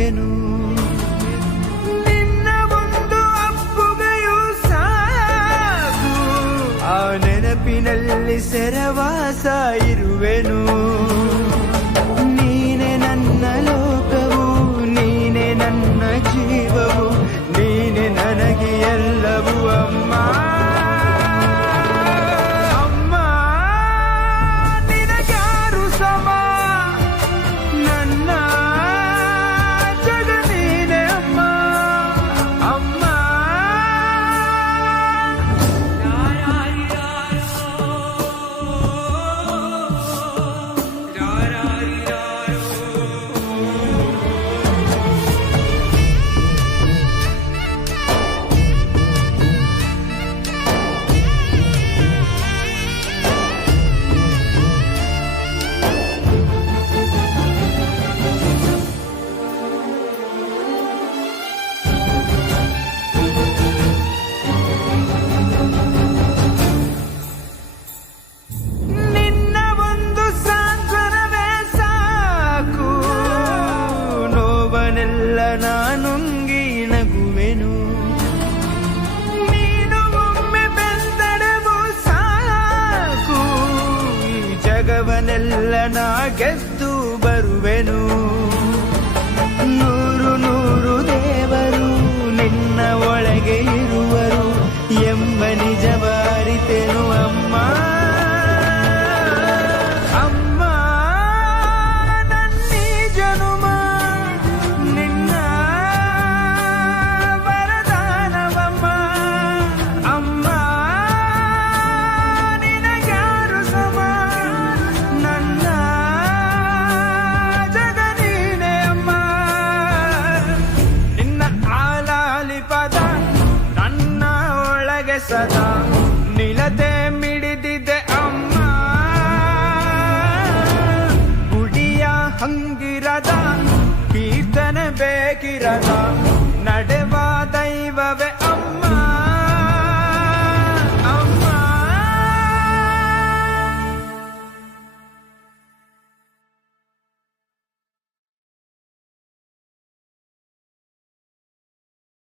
ನಗುವೆನು. ನಿನ್ನ ಒಂದು ಅಪ್ಪುಗೆಯೂ ಸಾಕು, ಆ ನೆನಪಿನಲ್ಲಿ ಸೆರವಾಸ ಇರುವೆನು. ನೀನೆ ನನ್ನ ಲೋಕವು, ನೀನೆ ನನ್ನ ಜೀವವು, ನೀನೆ ನನಗೆ ಎಲ್ಲವೂ ಅಮ್ಮ. ಅಮ್ಮ ನಿನಗ್ಯಾರು ಸಮ, ನನ್ನ ಜಗ ನೀನೆ ಅಮ್ಮ. ಅಮ್ಮ ನಿನ್ನ ಒಂದು ಸಾಂತ್ವನವೇ ಸಾಕು, ನೋವನೆಲ್ಲ ನಾನುಂಗಿ ನಗುವೆನು. ನೀನು ಒಮ್ಮೆ ಬೆಂದಡೆವು ಸಾಕು, ಈ ಜಗವನ್ನೆಲ್ಲ ನಾ ಗೆದ್ದು ಬರುವೆನು.